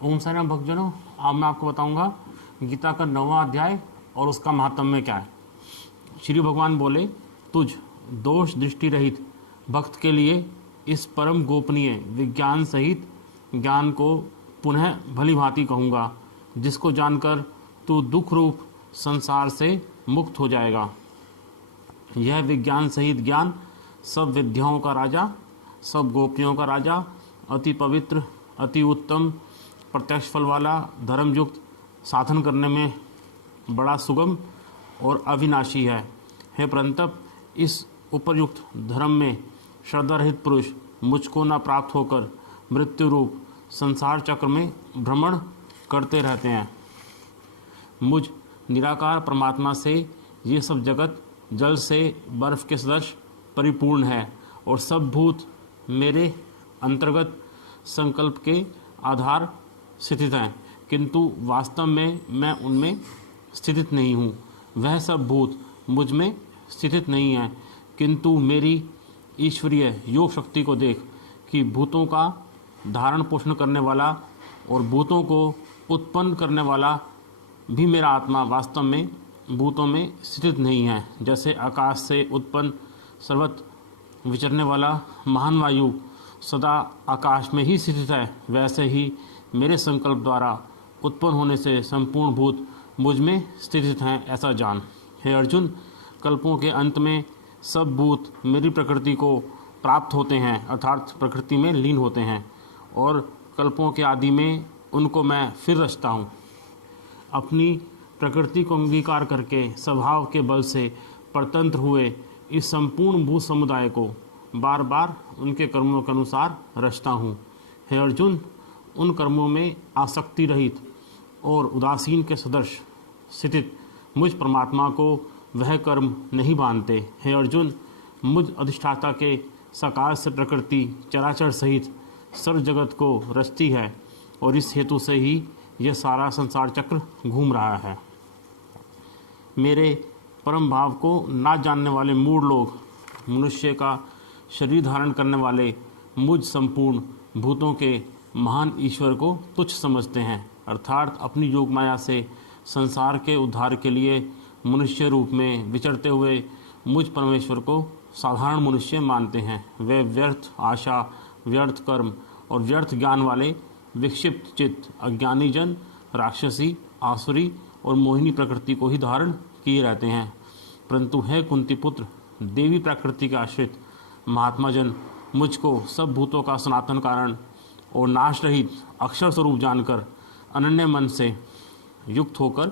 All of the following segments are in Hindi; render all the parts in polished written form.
ओम साई राम भक्तजनों, अब मैं आपको बताऊंगा गीता का 9वां अध्याय और उसका महात्म्य क्या है। श्री भगवान बोले, तुझ दोष दृष्टि रहित भक्त के लिए इस परम गोपनीय विज्ञान सहित ज्ञान को पुनः भली भांति कहूँगा, जिसको जानकर तू दुख रूप संसार से मुक्त हो जाएगा। यह विज्ञान सहित ज्ञान सब विद्याओं का राजा, सब गोपियों का राजा, अति पवित्र, अति उत्तम, प्रत्यक्ष फल वाला, धर्मयुक्त, साधन करने में बड़ा सुगम और अविनाशी है। हे परंतप, इस उपयुक्त धर्म में श्रद्धा रहित पुरुष मुझको न प्राप्त होकर मृत्यु रूप संसार चक्र में भ्रमण करते रहते हैं। मुझ निराकार परमात्मा से ये सब जगत जल से बर्फ के सदृश परिपूर्ण है और सब भूत मेरे अंतर्गत संकल्प के आधार स्थित हैं, किंतु वास्तव में मैं उनमें स्थित नहीं हूँ। वह सब भूत मुझ में स्थित नहीं है, किंतु मेरी ईश्वरीय योग शक्ति को देख कि भूतों का धारण पोषण करने वाला और भूतों को उत्पन्न करने वाला भी मेरा आत्मा वास्तव में भूतों में स्थित नहीं है। जैसे आकाश से उत्पन्न सर्वत्र विचरने वाला महान वायु सदा आकाश में ही स्थित है, वैसे ही मेरे संकल्प द्वारा उत्पन्न होने से संपूर्ण भूत मुझ में स्थित हैं, ऐसा जान। हे अर्जुन, कल्पों के अंत में सब भूत मेरी प्रकृति को प्राप्त होते हैं, अर्थात प्रकृति में लीन होते हैं, और कल्पों के आदि में उनको मैं फिर रचता हूँ। अपनी प्रकृति को अंगीकार करके स्वभाव के बल से परतंत्र हुए इस संपूर्ण भूत समुदाय को बार बार उनके कर्मों के अनुसार रचता हूँ। हे अर्जुन, उन कर्मों में आसक्ति रहित और उदासीन के सदृश स्थित मुझ परमात्मा को वह कर्म नहीं बांधते। हे अर्जुन, मुझ अधिष्ठाता के सकाश से प्रकृति चराचर सहित सर्व जगत को रचती है और इस हेतु से ही यह सारा संसार चक्र घूम रहा है। मेरे परम भाव को ना जानने वाले मूढ़ लोग मनुष्य का शरीर धारण करने वाले मुझ संपूर्ण भूतों के महान ईश्वर को तुच्छ समझते हैं, अर्थात अपनी योग माया से संसार के उद्धार के लिए मनुष्य रूप में विचरते हुए मुझ परमेश्वर को साधारण मनुष्य मानते हैं। वे व्यर्थ आशा, व्यर्थ कर्म और व्यर्थ ज्ञान वाले विक्षिप्त चित्त अज्ञानी जन राक्षसी, आसुरी और मोहिनी प्रकृति को ही धारण किए रहते हैं। परंतु है कुंती पुत्र, देवी प्रकृति के आश्रित महात्मा जन मुझको सब भूतों का सनातन कारण और नाश रहित अक्षर स्वरूप जानकर अनन्य मन से युक्त होकर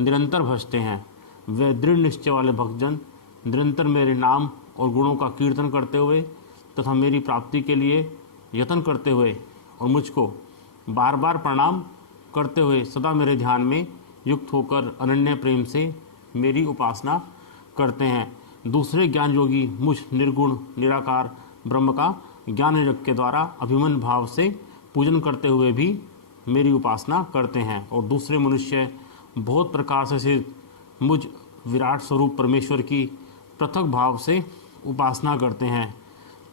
निरंतर भजते हैं। वे दृढ़ निश्चय वाले भक्तजन निरंतर मेरे नाम और गुणों का कीर्तन करते हुए तथा मेरी प्राप्ति के लिए यत्न करते हुए और मुझको बार बार प्रणाम करते हुए सदा मेरे ध्यान में युक्त होकर अनन्य प्रेम से मेरी उपासना करते हैं। दूसरे ज्ञान योगी मुझ निर्गुण निराकार ब्रह्म का ज्ञान यज्ञ के द्वारा अभिमन भाव से पूजन करते हुए भी मेरी उपासना करते हैं, और दूसरे मनुष्य बहुत प्रकार से मुझ विराट स्वरूप परमेश्वर की पृथक भाव से उपासना करते हैं।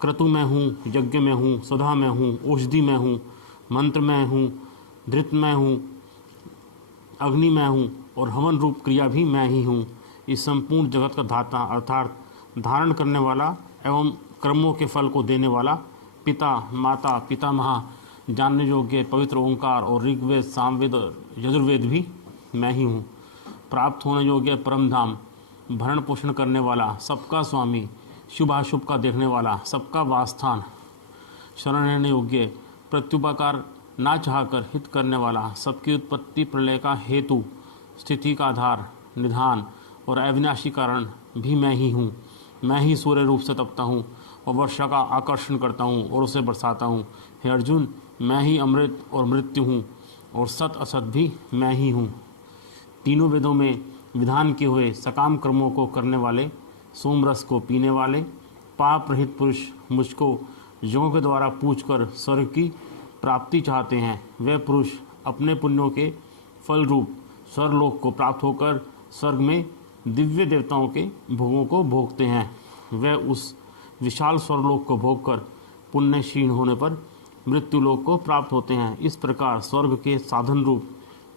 क्रतु में हूँ, यज्ञ में हूँ, सदा में हूँ, औषधि में हूँ, मंत्र में हूँ, धृत में हूँ, अग्नि में हूँ और हवन रूप क्रिया भी मैं ही हूँ। इस संपूर्ण जगत का धाता अर्थात धारण करने वाला एवं कर्मों के फल को देने वाला पिता, माता, पितामह, जानने योग्य पवित्र ओंकार और ऋग्वेद, सामवेद और यजुर्वेद भी मैं ही हूँ। प्राप्त होने योग्य परम धाम, भरण पोषण करने वाला, सबका स्वामी, शुभाशुभ का देखने वाला, सबका वासस्थान, शरण रहने योग्य, प्रत्युपकार ना चाहकर हित करने वाला, सबकी उत्पत्ति प्रलय का हेतु, स्थिति का आधार, निधान और अविनाशी कारण भी मैं ही हूँ। मैं ही सूर्य रूप से तपता हूँ और वर्षा का आकर्षण करता हूँ और उसे बरसाता हूँ। हे अर्जुन, मैं ही अमृत और मृत्यु हूँ और सत असत भी मैं ही हूँ। तीनों वेदों में विधान किए हुए सकाम कर्मों को करने वाले, सोमरस को पीने वाले, पाप रहित पुरुष मुझको योगों के द्वारा पूछकर स्वर्ग की प्राप्ति चाहते हैं। वे पुरुष अपने पुण्यों के फल रूप स्वर्गलोक को प्राप्त होकर स्वर्ग में दिव्य देवताओं के भोगों को भोगते हैं। वे उस विशाल स्वर्गलोक को भोगकर पुण्य क्षीण होने पर मृत्यु लोक को प्राप्त होते हैं। इस प्रकार स्वर्ग के साधन रूप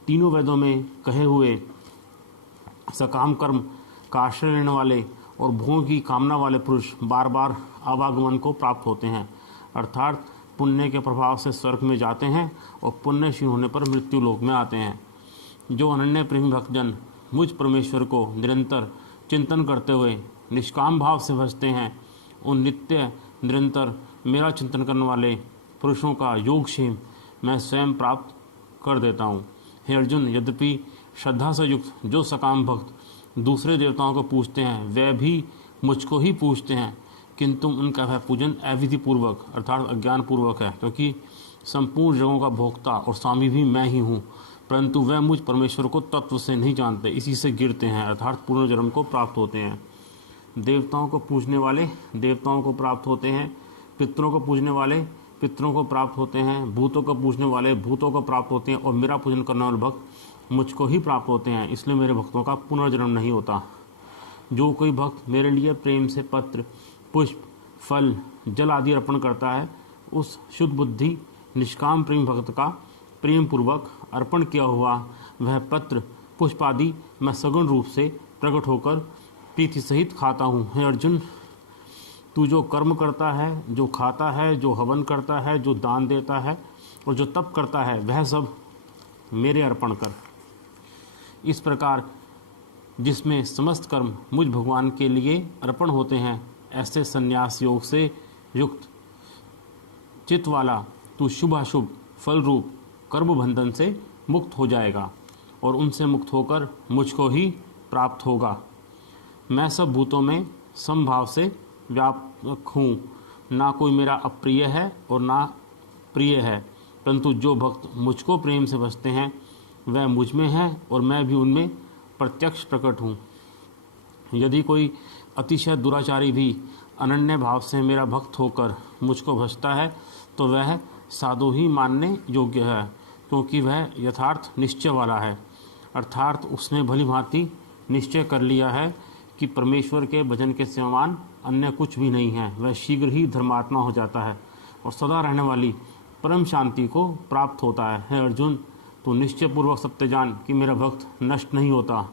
तीनों वेदों में कहे हुए सकाम कर्म का आश्रय लेने वाले और भोगों की कामना वाले पुरुष बार बार आवागमन को प्राप्त होते हैं, अर्थात पुण्य के प्रभाव से स्वर्ग में जाते हैं और पुण्यशील होने पर मृत्यु लोक में आते हैं। जो अनन्य प्रेमी भक्तजन मुझ परमेश्वर को निरंतर चिंतन करते हुए निष्काम भाव से भजते हैं, उन नित्य निरंतर मेरा चिंतन करने वाले पुरुषों का योगक्षेम मैं स्वयं प्राप्त कर देता हूँ। हे अर्जुन, यद्यपि श्रद्धा से युक्त जो सकाम भक्त दूसरे देवताओं को पूजते हैं वे भी मुझको ही पूजते हैं, किंतु उनका वह पूजन अविधि पूर्वक अर्थात अज्ञान पूर्वक है, क्योंकि संपूर्ण जगहों का भोक्ता और स्वामी भी मैं ही हूँ, परंतु वह मुझ परमेश्वर को तत्व से नहीं जानते, इसी से गिरते हैं अर्थात पुनर्जन्म को प्राप्त होते हैं। देवताओं को पूजने वाले देवताओं को प्राप्त होते हैं, पितरों को पूजने वाले पितरों को प्राप्त होते हैं, भूतों को पूजने वाले भूतों को प्राप्त होते हैं और मेरा पूजन करने वाले भक्त मुझको ही प्राप्त होते हैं। इसलिए मेरे भक्तों का पुनर्जन्म नहीं होता। जो कोई भक्त मेरे लिए प्रेम से पत्र, पुष्प, फल, जल आदि अर्पण करता है, उस शुद्ध बुद्धि निष्काम प्रेम भक्त का प्रेम पूर्वक अर्पण किया हुआ वह पत्र, पुष्प आदि मैं सगुण रूप से प्रकट होकर प्रीति सहित खाता हूँ। हे अर्जुन, तू जो कर्म करता है, जो खाता है, जो हवन करता है, जो दान देता है और जो तप करता है, वह सब मेरे अर्पण कर। इस प्रकार जिसमें समस्त कर्म मुझ भगवान के लिए अर्पण होते हैं, ऐसे संन्यास योग से युक्त चित्त वाला तू शुभाशुभ फल रूप कर्म बंधन से मुक्त हो जाएगा और उनसे मुक्त होकर मुझको ही प्राप्त होगा। मैं सब भूतों में समभाव से व्यापक हूँ, ना कोई मेरा अप्रिय है और ना प्रिय है, परंतु जो भक्त मुझको प्रेम से भजते हैं वह मुझ में है और मैं भी उनमें प्रत्यक्ष प्रकट हूँ। यदि कोई अतिशय दुराचारी भी अनन्य भाव से मेरा भक्त होकर मुझको भजता है तो वह साधु ही मानने योग्य है, क्योंकि वह यथार्थ निश्चय वाला है, अर्थात उसने भली भांति निश्चय कर लिया है कि परमेश्वर के भजन के समान अन्य कुछ भी नहीं है। वह शीघ्र ही धर्मात्मा हो जाता है और सदा रहने वाली परम शांति को प्राप्त होता है। हे अर्जुन, तो निश्चयपूर्वक सत्य जान कि मेरा भक्त नष्ट नहीं होता।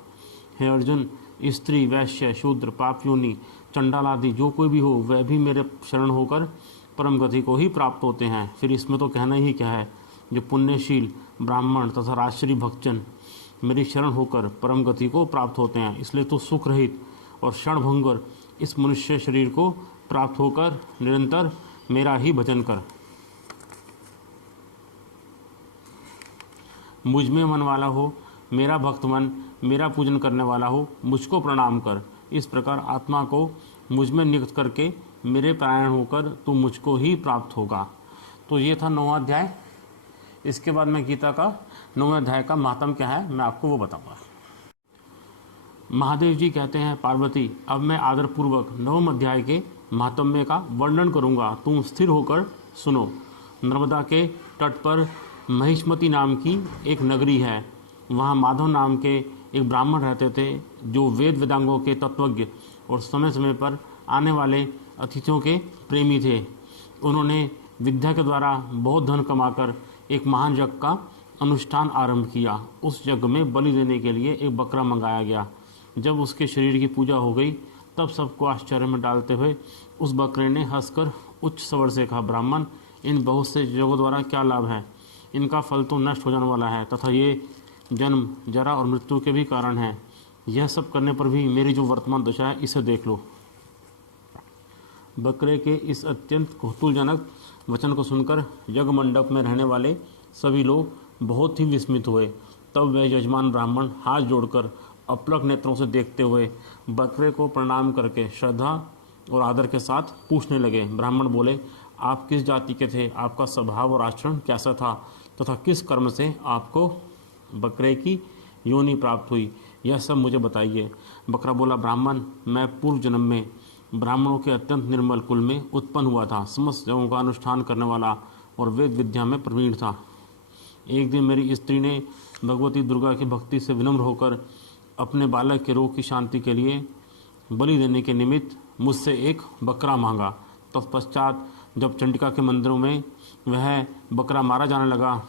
हे अर्जुन, स्त्री, वैश्य, शूद्र, पापयोनि, चंडाल आदि जो कोई भी हो वह भी मेरे शरण होकर परम गति को ही प्राप्त होते हैं। फिर इसमें तो कहना ही क्या है, जो पुण्यशील ब्राह्मण तथा राजश्री भक्तजन मेरी शरण होकर परम गति को प्राप्त होते हैं। इसलिए तो सुख रहित और क्षणभंगुर इस मनुष्य शरीर को प्राप्त होकर निरंतर मेरा ही भजन कर। मुझ में मन वाला हो, मेरा भक्त मन मेरा पूजन करने वाला हो, मुझको प्रणाम कर। इस प्रकार आत्मा को मुझ में नियुक्त करके मेरे परायण होकर तू मुझको ही प्राप्त होगा। तो ये था 9वां अध्याय। इसके बाद मैं गीता का 9वें अध्याय का महात्म क्या है मैं आपको वो बताऊंगा। महादेव जी कहते हैं, पार्वती, अब मैं आदरपूर्वक 9वें अध्याय के महात्म्य का वर्णन करूंगा, तुम स्थिर होकर सुनो। नर्मदा के तट पर महिष्मती नाम की एक नगरी है। वहाँ माधव नाम के एक ब्राह्मण रहते थे, जो वेद वेदांगों के तत्वज्ञ और समय समय पर आने वाले अतिथियों के प्रेमी थे। उन्होंने विद्या के द्वारा बहुत धन कमाकर एक महान यज्ञ का अनुष्ठान आरंभ किया। उस यज्ञ में बलि देने के लिए एक बकरा मंगाया गया। जब उसके शरीर की पूजा हो गई तब सबको आश्चर्य में डालते हुए उस बकरे ने हंसकर उच्च स्वर से कहा, ब्राह्मण, इन बहुत से यज्ञों द्वारा क्या लाभ है? इनका फल तो नष्ट हो जाने वाला है तथा ये जन्म, जरा और मृत्यु के भी कारण है। यह सब करने पर भी मेरी जो वर्तमान दशा है इसे देख लो। बकरे के इस अत्यंत कौतूहलजनक वचन को सुनकर यज्ञ मंडप में रहने वाले सभी लोग बहुत ही विस्मित हुए। तब वह यजमान ब्राह्मण हाथ जोड़कर अपलक नेत्रों से देखते हुए बकरे को प्रणाम करके श्रद्धा और आदर के साथ पूछने लगे। ब्राह्मण बोले, आप किस जाति के थे? आपका स्वभाव और आचरण कैसा था तथा किस कर्म से आपको बकरे की योनि प्राप्त हुई, यह सब मुझे बताइए। बकरा बोला, ब्राह्मण, मैं पूर्व जन्म में ब्राह्मणों के अत्यंत निर्मल कुल में उत्पन्न हुआ था। समस्त यज्ञों का अनुष्ठान करने वाला और वेद विद्या में प्रवीण था। एक दिन मेरी स्त्री ने भगवती दुर्गा की भक्ति से विनम्र होकर अपने बालक के रोग की शांति के लिए बलि देने के निमित्त मुझसे एक बकरा मांगा। तत्पश्चात जब चंडिका के मंदिरों में वह बकरा मारा जाने लगा,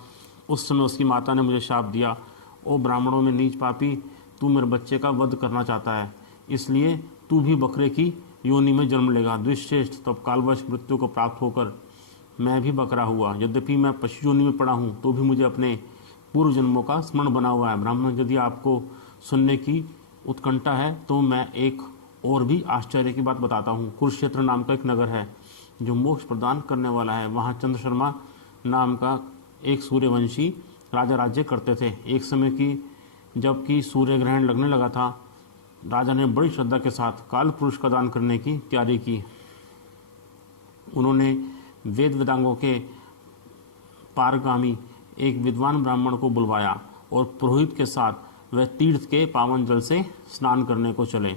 उस समय उसकी माता ने मुझे शाप दिया, ओ ब्राह्मणों में नीच पापी, तू मेरे बच्चे का वध करना चाहता है, इसलिए तू भी बकरे की योनि में जन्म लेगा। द्विश्रेष्ठ, तब कालवश मृत्यु को प्राप्त होकर मैं भी बकरा हुआ। यद्यपि मैं पशु योनि में पड़ा हूँ, तो भी मुझे अपने पूर्व जन्मों का स्मरण बना हुआ है। ब्राह्मण, यदि आपको सुनने की उत्कंठा है तो मैं एक और भी आश्चर्य की बात बताता हूँ। कुरुक्षेत्र नाम का एक नगर है जो मोक्ष प्रदान करने वाला है। वहाँ चंद्रशर्मा नाम का एक सूर्यवंशी राजा राज्य करते थे। एक समय की जबकि सूर्य ग्रहण लगने लगा था, राजा ने बड़ी श्रद्धा के साथ काल पुरुष का दान करने की तैयारी की। उन्होंने वेद वेदांगों के पारगामी एक विद्वान ब्राह्मण को बुलवाया और पुरोहित के साथ वह तीर्थ के पावन जल से स्नान करने को चले।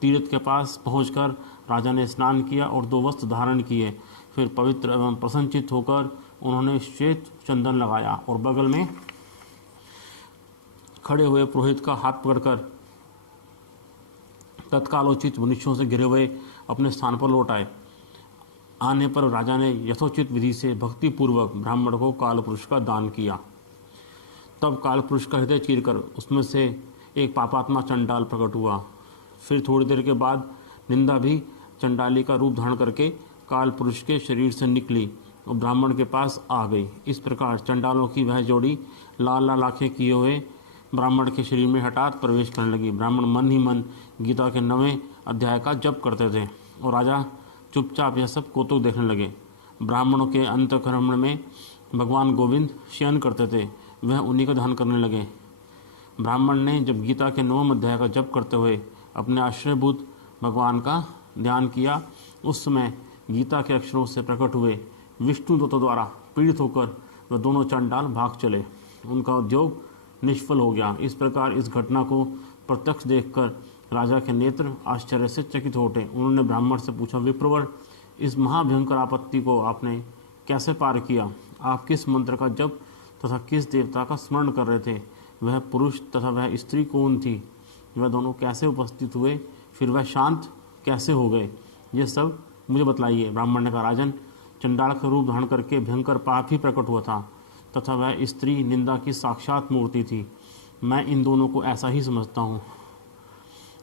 तीर्थ के पास पहुंचकर राजा ने स्नान किया और 2 वस्त्र धारण किए। फिर पवित्र एवं प्रसन्नचित्त होकर उन्होंने श्वेत चंदन लगाया और बगल में खड़े हुए पुरोहित का हाथ पकड़कर तत्कालोचित मनुष्यों से घिरे हुए अपने स्थान पर लौट आए। आने पर राजा ने यथोचित विधि से भक्तिपूर्वक ब्राह्मण को कालपुरुष का दान किया। तब कालपुरुष का हृदय चीरकर उसमें से एक पापात्मा चंडाल प्रकट हुआ। फिर थोड़ी देर के बाद निंदा भी चंडाली का रूप धारण करके कालपुरुष के शरीर से निकली और ब्राह्मण के पास आ गई। इस प्रकार चंडालों की वह जोड़ी लाल लाल आँखें किए हुए ब्राह्मण के शरीर में हठात प्रवेश करने लगी। ब्राह्मण मन ही मन गीता के 9वें अध्याय का जप करते थे और राजा चुपचाप यह सब कौतुक देखने लगे। ब्राह्मणों के अंतःकरण में भगवान गोविंद शयन करते थे, वह उन्हीं का ध्यान करने लगे। ब्राह्मण ने जब गीता के 9वें अध्याय का जप करते हुए अपने आश्रयभूत भगवान का ध्यान किया, उस समय गीता के अक्षरों से प्रकट हुए विष्णु दूतों द्वारा पीड़ित होकर वह दोनों चंडाल भाग चले। उनका उद्योग निष्फल हो गया। इस प्रकार इस घटना को प्रत्यक्ष देखकर राजा के नेत्र आश्चर्य से चकित हो उठे। उन्होंने ब्राह्मण से पूछा, विप्रवर, इस महाभयंकर आपत्ति को आपने कैसे पार किया? आप किस मंत्र का जप तथा किस देवता का स्मरण कर रहे थे? वह पुरुष तथा वह स्त्री कौन थी? वह दोनों कैसे उपस्थित हुए? फिर वह शांत कैसे हो गए? ये सब मुझे बतलाइए। ब्राह्मण ने कहा, राजन, चंडाल का रूप धारण करके भयंकर पाप ही प्रकट हुआ था तथा वह स्त्री निंदा की साक्षात मूर्ति थी। मैं इन दोनों को ऐसा ही समझता हूँ।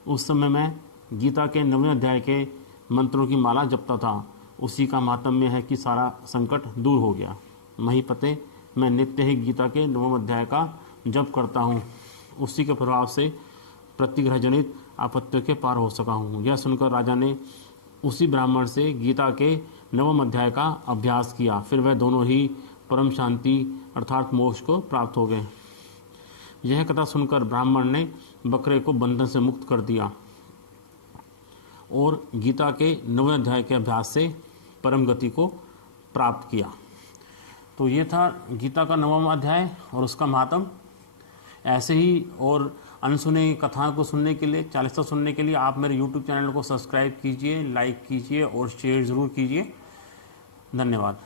उस समय मैं गीता के 9वें अध्याय के मंत्रों की माला जपता था। उसी का माहात्म्य है कि सारा संकट दूर हो गया। महीपते, मैं नित्य ही गीता के 9वें अध्याय का जप करता हूँ। उसी के प्रभाव से प्रतिग्रह जनित आपत्तियों के पार हो सका हूँ। यह सुनकर राजा ने उसी ब्राह्मण से गीता के 9वें अध्याय का अभ्यास किया। फिर वह दोनों ही परम शांति अर्थात मोक्ष को प्राप्त हो गए। यह कथा सुनकर ब्राह्मण ने बकरे को बंधन से मुक्त कर दिया और गीता के 9वें अध्याय के अभ्यास से परम गति को प्राप्त किया। तो ये था गीता का 9वां अध्याय और उसका महात्म। ऐसे ही और अनसुने कथाओं को सुनने के लिए, चालीसा सुनने के लिए आप मेरे YouTube चैनल को सब्सक्राइब कीजिए, लाइक कीजिए और शेयर ज़रूर कीजिए। धन्यवाद।